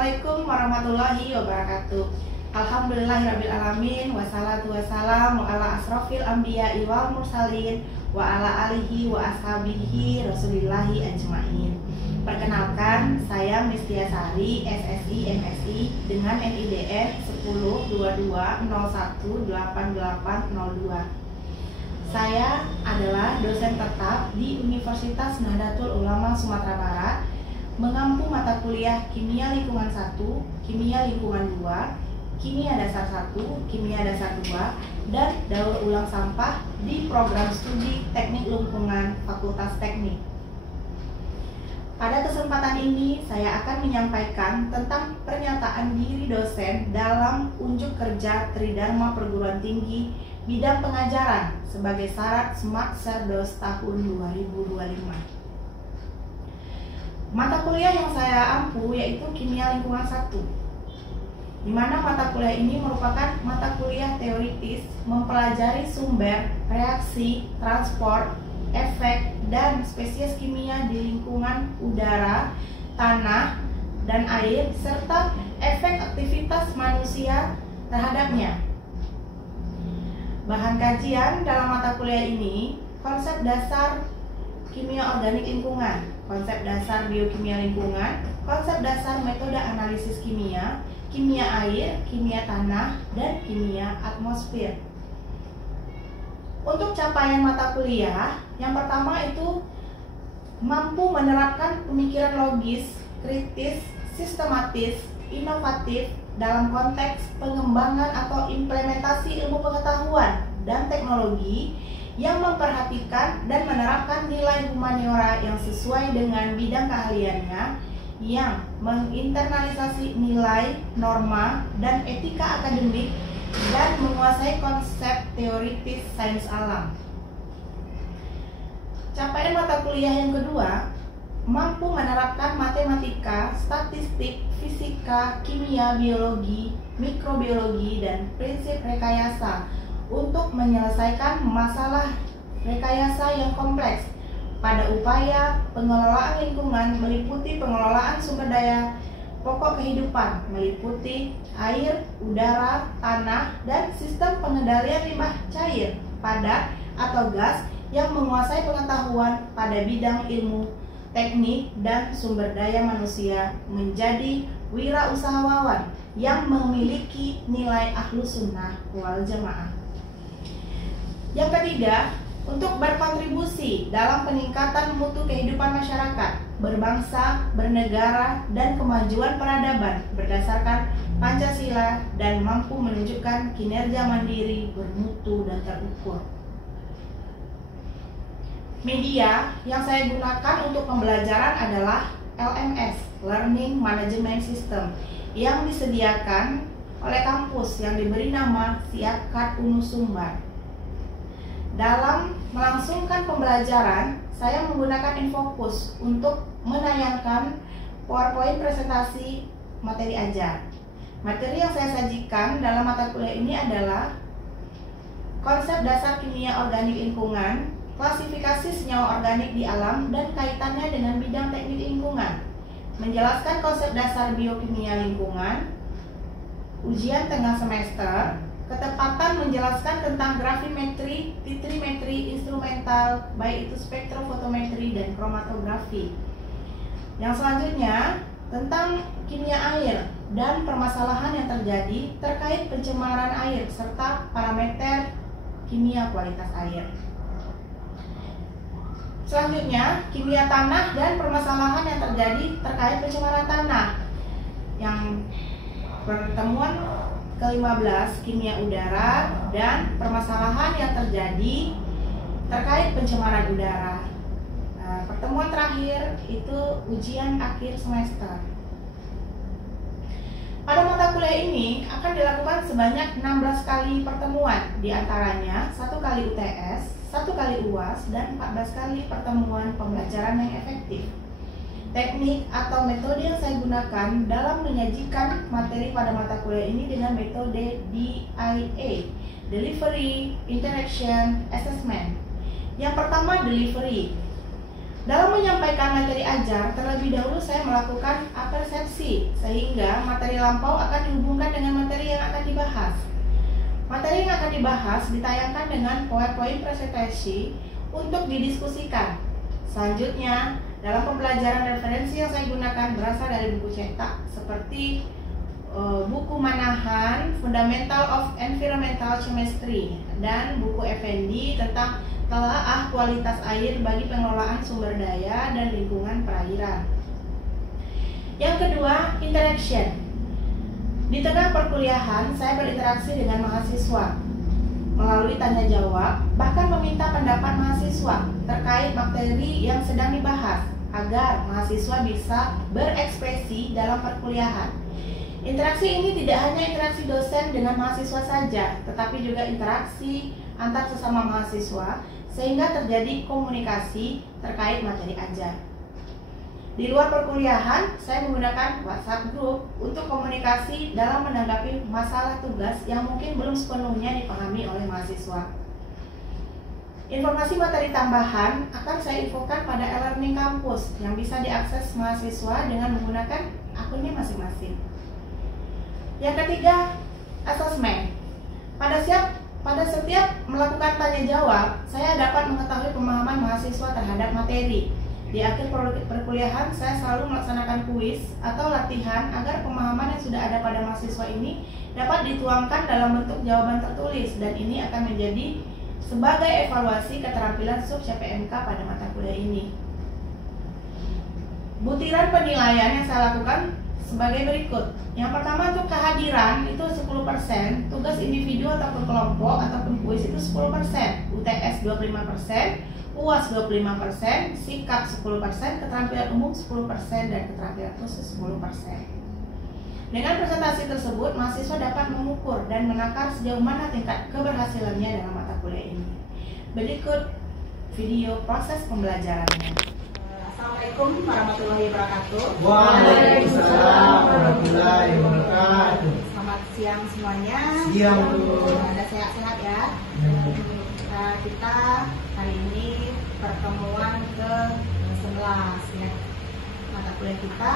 Assalamualaikum warahmatullahi wabarakatuh. Alhamdulillahirrabbilalamin. Wassalatu wassalamu ala asrofil anbiya'i wal mursalin wa ala alihi wa ashabihi rasulillahi ajma'in. Perkenalkan, saya Mistia Sari, SSI MSI dengan NIDN 1022018802. Saya adalah dosen tetap di Universitas Nahdlatul Ulama Sumatera Barat, mengampu mata kuliah Kimia Lingkungan 1, Kimia Lingkungan 2, Kimia Dasar 1, Kimia Dasar 2, dan daur ulang sampah di program studi Teknik Lingkungan Fakultas Teknik. Pada kesempatan ini, saya akan menyampaikan tentang pernyataan diri dosen dalam unjuk kerja Tridharma Perguruan Tinggi bidang pengajaran sebagai syarat Smart Cerdos tahun 2025. Mata kuliah yang saya ampu yaitu Kimia Lingkungan 1, di mana mata kuliah ini merupakan mata kuliah teoritis mempelajari sumber, reaksi, transport, efek, dan spesies kimia di lingkungan udara, tanah, dan air, serta efek aktivitas manusia terhadapnya. Bahan kajian dalam mata kuliah ini konsep dasar kimia organik lingkungan, konsep dasar biokimia lingkungan, konsep dasar metode analisis kimia, kimia air, kimia tanah, dan kimia atmosfer. Untuk capaian mata kuliah, yang pertama itu mampu menerapkan pemikiran logis, kritis, sistematis, inovatif dalam konteks pengembangan atau implementasi ilmu pengetahuan dan teknologi yang memperhatikan dan menerapkan nilai humaniora yang sesuai dengan bidang keahliannya, yang menginternalisasi nilai, norma, dan etika akademik, dan menguasai konsep teoritis sains alam. Capaian mata kuliah yang kedua, mampu menerapkan matematika, statistik, fisika, kimia, biologi, mikrobiologi, dan prinsip rekayasa untuk menyelesaikan masalah rekayasa yang kompleks pada upaya pengelolaan lingkungan meliputi pengelolaan sumber daya pokok kehidupan, meliputi air, udara, tanah, dan sistem pengendalian limbah cair, padat, atau gas yang menguasai pengetahuan pada bidang ilmu, teknik, dan sumber daya manusia menjadi wirausahawan yang memiliki nilai ahlus sunnah wal jamaah. Yang ketiga, untuk berkontribusi dalam peningkatan mutu kehidupan masyarakat, berbangsa, bernegara, dan kemajuan peradaban berdasarkan Pancasila dan mampu menunjukkan kinerja mandiri, bermutu, dan terukur. Media yang saya gunakan untuk pembelajaran adalah LMS, Learning Management System, yang disediakan oleh kampus yang diberi nama Siapkat Unusumbar. Dalam melangsungkan pembelajaran, saya menggunakan Infocus untuk menayangkan PowerPoint presentasi materi ajar. Materi yang saya sajikan dalam mata kuliah ini adalah konsep dasar kimia organik lingkungan, klasifikasi senyawa organik di alam dan kaitannya dengan bidang teknik lingkungan, menjelaskan konsep dasar biokimia lingkungan, ujian tengah semester, ketepatan menjelaskan tentang gravimetri, titrimetri, instrumental, baik itu spektrofotometri dan kromatografi. Yang selanjutnya, tentang kimia air dan permasalahan yang terjadi terkait pencemaran air serta parameter kimia kualitas air. Selanjutnya, kimia tanah dan permasalahan yang terjadi terkait pencemaran tanah. Yang pertemuan ke-15, kimia udara dan permasalahan yang terjadi terkait pencemaran udara. Nah, pertemuan terakhir itu ujian akhir semester. Pada mata kuliah ini akan dilakukan sebanyak 16 kali pertemuan, diantaranya 1 kali UTS, 1 kali UAS, dan 14 kali pertemuan pembelajaran yang efektif. Teknik atau metode yang saya gunakan dalam menyajikan materi pada mata kuliah ini dengan metode DIA, Delivery, Interaction, Assessment. Yang pertama, delivery. Dalam menyampaikan materi ajar, terlebih terlebih dahulu saya melakukan apersepsi, sehingga materi lampau akan dihubungkan dengan materi yang akan dibahas. Materi yang akan dibahas ditayangkan dengan PowerPoint presentasi untuk didiskusikan. Selanjutnya, dalam pembelajaran referensi yang saya gunakan berasal dari buku cetak seperti buku Manahan Fundamental of Environmental Chemistry dan buku Effendi tentang telaah kualitas air bagi pengelolaan sumber daya dan lingkungan perairan. Yang kedua, interaction. Di tengah perkuliahan, saya berinteraksi dengan mahasiswa melalui tanya jawab, bahkan meminta pendapat mahasiswa terkait materi yang sedang dibahas agar mahasiswa bisa berekspresi dalam perkuliahan. Interaksi ini tidak hanya interaksi dosen dengan mahasiswa saja, tetapi juga interaksi antar sesama mahasiswa sehingga terjadi komunikasi terkait materi ajar. Di luar perkuliahan, saya menggunakan WhatsApp group untuk komunikasi dalam menanggapi masalah tugas yang mungkin belum sepenuhnya dipahami oleh mahasiswa. Informasi materi tambahan akan saya infokan pada e-learning kampus yang bisa diakses mahasiswa dengan menggunakan akunnya masing-masing. Yang ketiga, asesmen. Pada setiap melakukan tanya jawab, saya dapat mengetahui pemahaman mahasiswa terhadap materi. Di akhir perkuliahan, saya selalu melaksanakan kuis atau latihan agar pemahaman yang sudah ada pada mahasiswa ini dapat dituangkan dalam bentuk jawaban tertulis, dan ini akan menjadi sebagai evaluasi keterampilan sub CPMK pada mata kuliah ini. Butiran penilaian yang saya lakukan sebagai berikut. Yang pertama untuk kehadiran itu 10%, tugas individu ataupun kelompok ataupun kuis itu 10%, UTS 25%, UAS 25%, sikap 10%, keterampilan umum 10%, dan keterampilan khusus 10%. Dengan presentasi tersebut, mahasiswa dapat mengukur dan menakar sejauh mana tingkat keberhasilannya dalam mata kuliah ini. Berikut video proses pembelajarannya. Assalamualaikum warahmatullahi wabarakatuh. Waalaikumsalam warahmatullahi wabarakatuh. Selamat siang semuanya. Siang, Bu. Ada sehat-sehat ya. Kita hari ini pertemuan ke-11 ya. Mata kuliah kita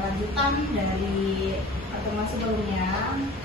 lanjutan dari pertemuan sebelumnya,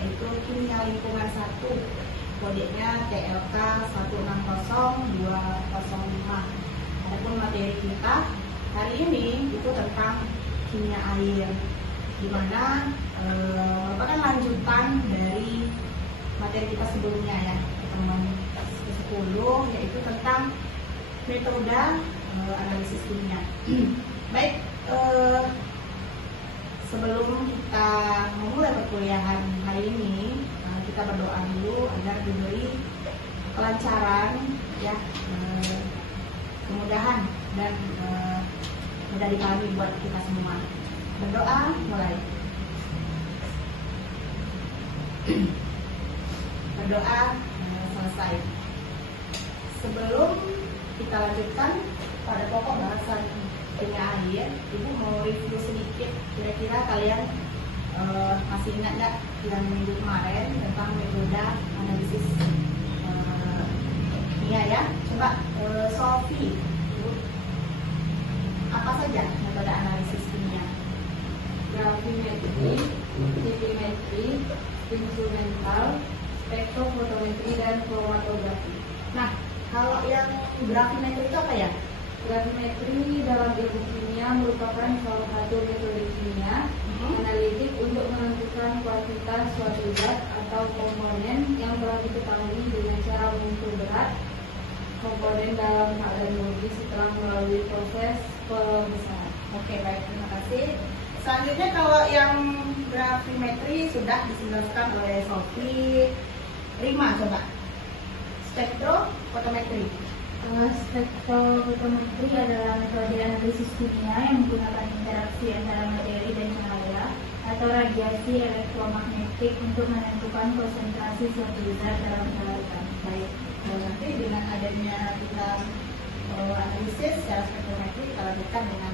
yaitu kimia lingkungan 1, kodenya TLK 160205. Adapun materi kita hari ini itu tentang kimia air, di mana merupakan lanjutan dari materi kita sebelumnya ya, pertemuan ke-10, yaitu tentang metode analisis kimia. Baik, sebelum kita memulai perkuliahan hari ini, kita berdoa dulu agar diberi kelancaran ya, kemudahan dan mudah dipahami buat kita semua. Berdoa mulai. Berdoa selesai. Sebelum kita lanjutkan pada pokok bahasan kimia air, Ibu mau review sedikit. Kira-kira kalian masih ingat nggak yang minggu kemarin tentang metode analisis kimia ya? Coba Sophie, apa saja metode analisis kimia? Gravimetri, tipimetri, instrumental, spektrofotometri, dan kromatografi. Nah, kalau yang gravimetri itu apa ya? Gravimetri dalam ilmu kimia merupakan salah satu metode kimia analitik untuk menentukan kuantitas suatu zat atau komponen yang telah diketahui dengan cara mengukur berat komponen dalam keadaan logis setelah melalui proses pembesaran. Oke, baik, terima kasih. Selanjutnya kalau yang gravimetri sudah dijelaskan oleh Sophie. Rima, coba. Spektrofotometri. Spektrofotometri adalah metode analisis kimia yang menggunakan interaksi antara materi dan cahaya atau radiasi elektromagnetik untuk menentukan konsentrasi suatu zat dalam cahaya. Baik, nanti dengan adanya kita analisis secara spektrometri, kita lanjutkan dengan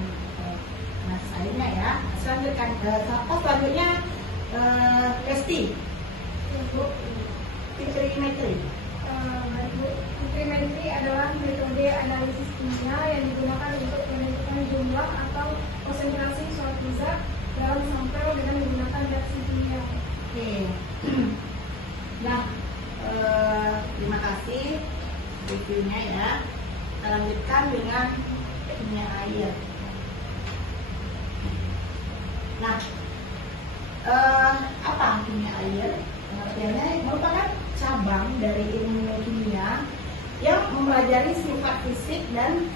mas airnya ya. Selanjutnya Resti. Pitrimetri. Pitrimetri adalah metode analisis kimia yang digunakan untuk menentukan jumlah atau konsentrasi suatu zat dalam sampel dengan menggunakan reaksi kimia. Oke. Nah, terima kasih reviewnya ya. Kita lanjutkan dengan kimia air. Nah, apa kimia air? Pengertiannya merupakan cabang dari ilmu kimia yang mempelajari sifat fisik dan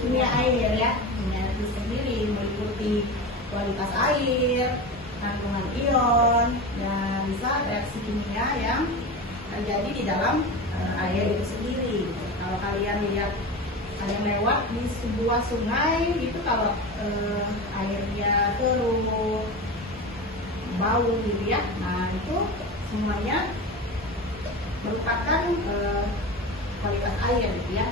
kimia air ya. Kimia air itu sendiri meliputi kualitas air, kandungan ion, dan bisa reaksi kimia yang terjadi di dalam air itu sendiri. Kalau kalian lihat kalian lewat di sebuah sungai itu, kalau airnya keruh, bau gitu ya, nah itu semuanya merupakan kualitas air gitu ya.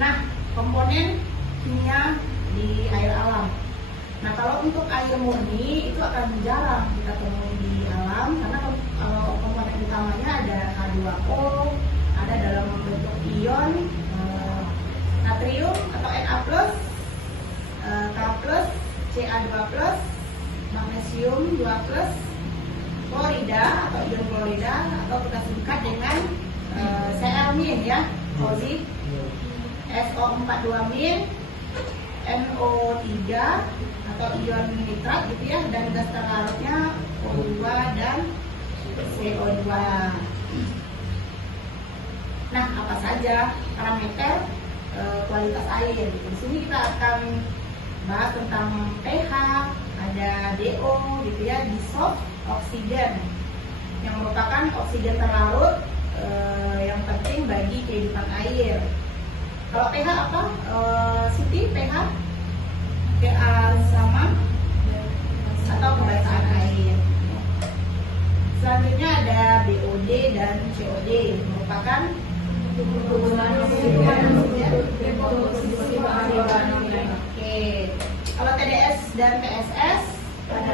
Nah, komponen kimia di air alam. Nah, kalau untuk air murni itu akan jarang kita temui di alam, karena kalau komponen utamanya ada H2O, ada dalam bentuk ion natrium atau Na+, K+, Ca2+, magnesium 2+, klorida atau ion klorida, atau kita singkat dengan Cl- ya, klorид, SO42-, NO3 atau ion nitrat gitu ya, dan gas terlarutnya O2 dan CO2. Nah, apa saja parameter kualitas air gitu. Di sini kita akan bahas tentang pH, ada DO gitu ya, dissolved oksigen, yang merupakan oksigen terlarut yang penting bagi kehidupan air. Kalau pH apa? Siti, pH sama atau pembacaan air. Selanjutnya ada BOD dan COD, merupakan hubungan Oke. Kalau TDS dan TSS ada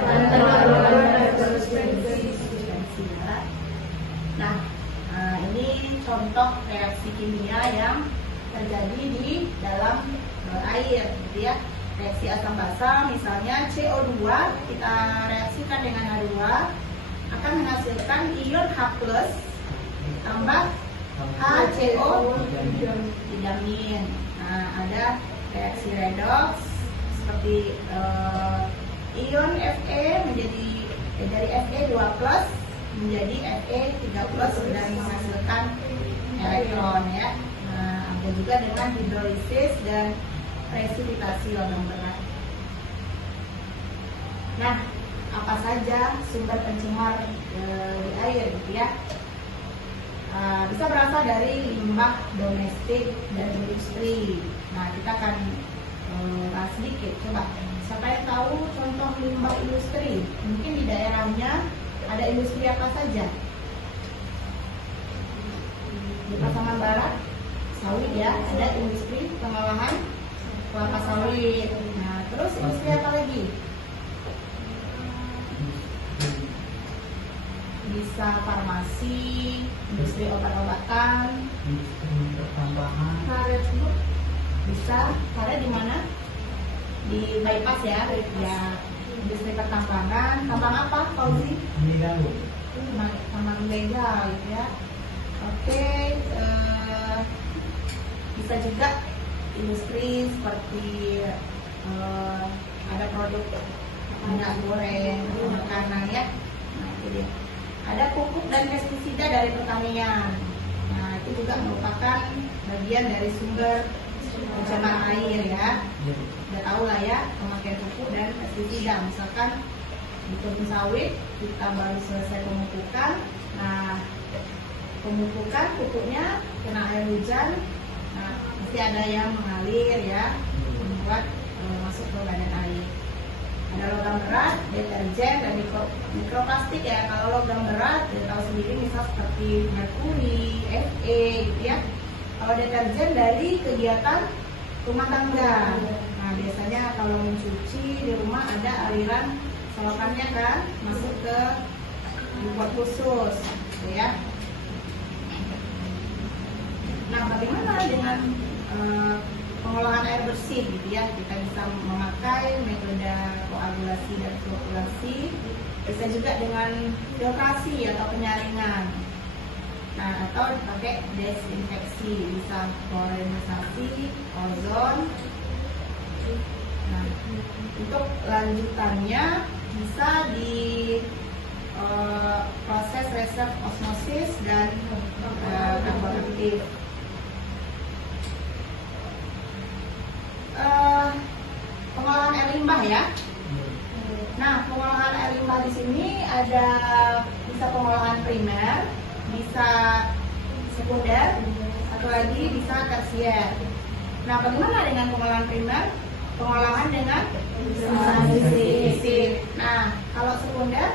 Nah, ini contoh reaksi kimia yang terjadi di dalam air gitu ya. Reaksi asam basa misalnya CO2 kita reaksikan dengan H2 akan menghasilkan ion H+ tambah HCO dijamin. Nah, ada reaksi redox seperti ion Fe menjadi dari Fe2+ menjadi Fe3+ dan menghasilkan elektron ya. Nah, ada juga dengan hidrolisis dan presipitasi logam berat. Nah, apa saja sumber pencemar di air gitu ya? Bisa berasal dari limbah domestik dan industri. Nah, kita akan bahas sedikit. Coba, siapa yang tahu contoh limbah industri? Mungkin di daerahnya ada industri apa saja? Di Pasaman Barat, sawit ya, ada industri pengolahan kelapa sawit. Nah, terus industri apa lagi? Bisa farmasi, industri obat-obatan, karet semua. bisa karet di mana? Di bypass ya, ya. Industri pertambangan, tambang apa, Fauzi? Tambang legal gitu ya. Oke, bisa juga industri seperti ada produk minyak goreng, makanan ya. Nah, itu dia. Ada pupuk dan pestisida dari pertanian. Nah, itu juga merupakan bagian dari sumber pencemar air ya. Udah tahu lah ya, pemakaian pupuk dan pestisida. Misalkan di kebun sawit kita baru selesai pemupukan. Nah, pemupukan pupuknya kena air hujan, nah pasti ada yang mengalir ya, membuat masuk ke badan air. Ada logam berat, deterjen, dan mikroplastik ya. Kalau logam berat kita tahu sendiri, misal seperti merkuri, Fe gitu ya. Kalau deterjen dari kegiatan rumah tangga. Nah, biasanya kalau mencuci di rumah ada aliran selokannya kan, masuk ke pot khusus gitu ya. Nah, bagaimana dengan pengolahan air bersih gitu ya? Kita bisa memakai filtrasi dan flokkulasi. Bisa juga dengan filtrasi atau penyaringan. Nah, atau pakai desinfeksi, bisa klorinisasi, ozon. Nah, untuk lanjutannya bisa di proses reserve osmosis dan karbon aktif. Pengolahan air limbah ya. Nah, pengolahan air limbah di sini ada bisa pengolahan primer, bisa sekunder, satu lagi bisa tersier. Nah, bagaimana dengan pengolahan primer? Pengolahan dengan fisik. Nah, kalau sekunder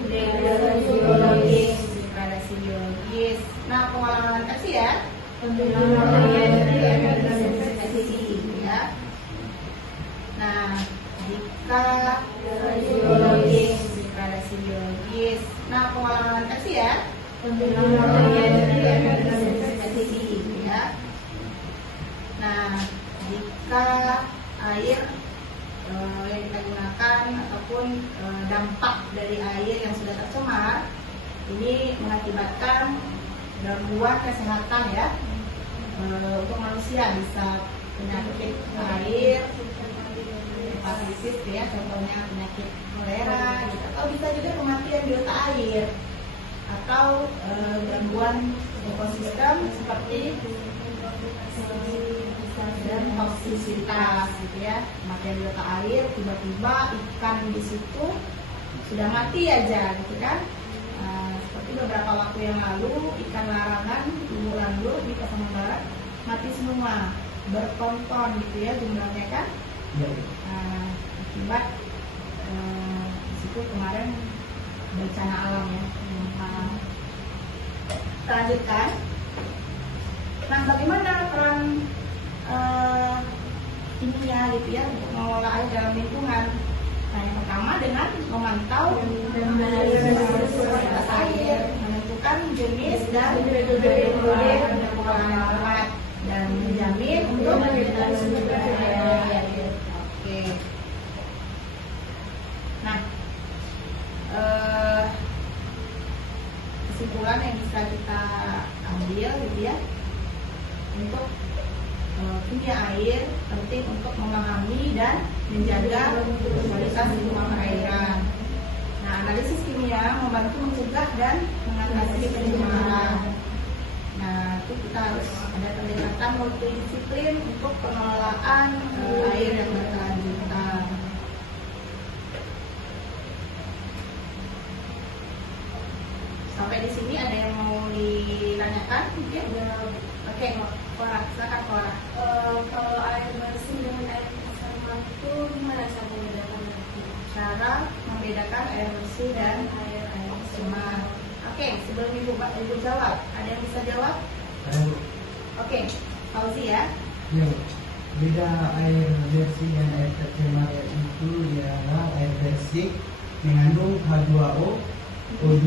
biologis, degradasi biologis. Nah, pengolahan tersier ya. Nah, jika biologis, degradasi biologis. Nah, pengolahan tersier ya. Nah, jika air yang kita gunakan ataupun dampak dari air yang sudah tercemar ini mengakibatkan gangguan kesehatan ya, untuk manusia, bisa penyakit air, hepatitis ya, contohnya penyakit kolera gitu. Atau bisa juga kematian biota air atau gangguan ekosistem seperti dan toksisitas gitu ya, kematian biota air, tiba-tiba ikan di situ sudah mati aja gitu kan. Seperti beberapa waktu yang lalu ikan larangan Luwu Landur di Pasaman Barat mati semua, bertonton gitu ya jumlahnya kan. Akibat di situ kemarin bencana alam ya. Kita lanjutkan. Nah, bagaimana peran kimia gitu ya untuk mengelola air dalam lingkungan? Nah, yang pertama dengan memantau kualitas air, menentukan jenis dan pengolahan tempat, dan menjamin untuk sumber air. Oke. Nah, kesimpulan yang bisa kita ambil gitu ya, untuk kimia air penting untuk memahami dan menjaga kualitas lingkungan perairan. Nah, analisis kimia membantu mencegah dan mengatasi pencemaran. Nah, itu kita harus ada pendekatan multidisiplin untuk pengelolaan air yang berkelanjutan. Sampai di sini ada yang mau ditanyakan mungkin? Oke, Cora, silakan Cora. Kalau air bersih dengan air tercemar itu gimana cara membedakannya? Cara membedakan air bersih dan air tercemar. Oke, sebelum ibu jawab, ada yang bisa jawab? Oke, Fauzi ya. Ya, beda air bersih dan air tercemar itu ialah air bersih mengandung H2O, O2,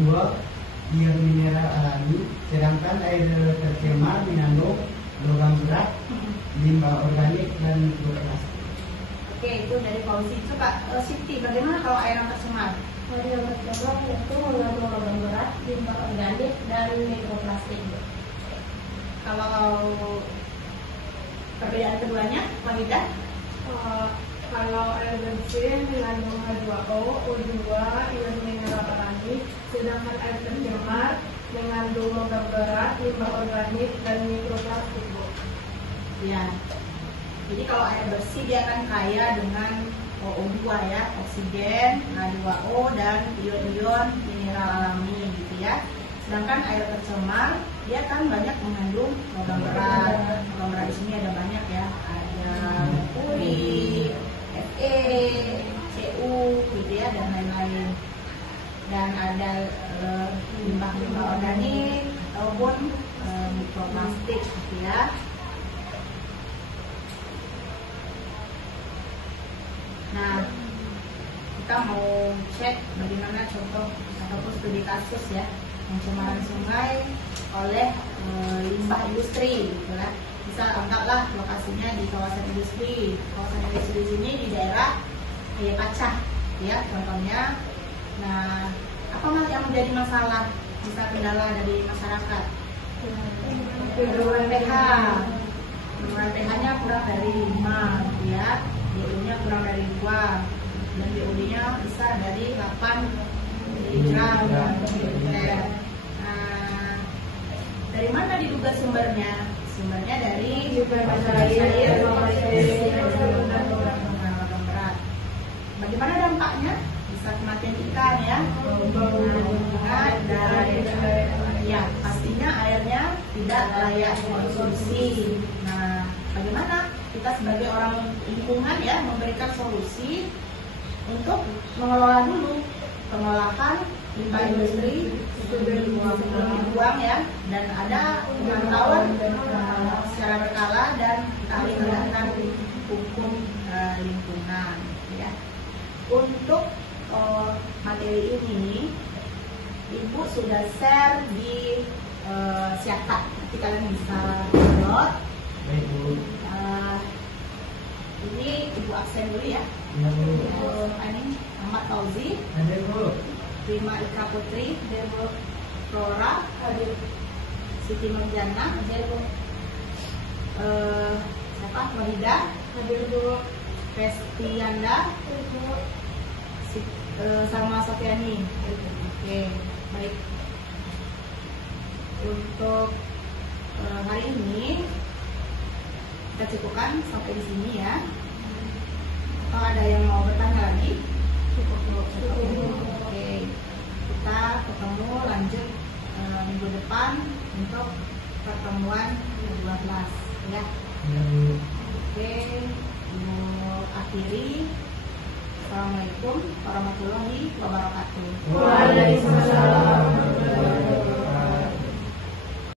ion mineral alami, sedangkan air tercemar mengandung logam berat, limbah organik dan mikroplastik. Oke, itu dari Fauzi. Coba Siti, bagaimana kalau air yang tercemar? Air yang tercemar itu mengandung logam berat, limbah organik, dan mikroplastik. Kalau perbedaan keduanya, Wahida? Kalau air bersih mengandung H2O, O2, ion mineral alami, sedangkan air tercemar mengandung logam berat, limbah organik, dan mikroplastik, Bu. Ya. Jadi kalau air bersih dia akan kaya dengan O2 ya, oksigen, H2O, dan ion-ion mineral alami gitu ya. Sedangkan air tercemar dia kan banyak mengandung logam berat. Logam berat di sini ada banyak ya, ada merkuri, Fe, Cu gitu ya, dan lain-lain. Dan ada limbah-limbah organik ataupun mikroplastik gitu ya. Nah, kita mau cek bagaimana contoh ataupun studi kasus ya pencemaran sungai oleh limbah industri gitu lah. Bisa anggaplah lokasinya di kawasan industri. Kawasan industri di sini di daerah Jaya Pacah ya contohnya. Nah, apa yang menjadi masalah, bisa kendala dari masyarakat? Penurunan pH. Penurunan pH-nya kurang dari 5 ya, DO-nya kurang dari 2, dan DOD-nya bisa dari 8 miligram per liter. Nah, dari mana diduga sumbernya? Sumbernya dari air logam berat. Bagaimana dampaknya? Bisa kematian ikan ya. Ya, pastinya airnya tidak layak konsumsi. Nah, bagaimana kita sebagai orang lingkungan ya memberikan solusi untuk mengelola dulu pengolahan limbah industri sebelum dibuang ya, dan ada pemantauan secara berkala dan kita menegakkan hukum lingkungan ya. Untuk materi ini Ibu sudah share di Siakat, nanti kalian bisa download. Baik Bu. Ini Ibu absen dulu ya. Iya Bu. Ini Ahmad Fauzi, Ada Bu. Prima Ika Putri, Dewo Flora, Siti Nurjana, Dewo siapa? Wahida, Pestianda, sama Sofiani. Oke, baik. Untuk hari ini kita cukupkan sampai di sini ya. Atau ada yang mau bertanya lagi? Cukup. Oke, kita ketemu lanjut minggu depan untuk pertemuan 12 ya. Iya Bu. Oke, mau akhiri. Assalamualaikum warahmatullahi wabarakatuh. Waalaikumsalam.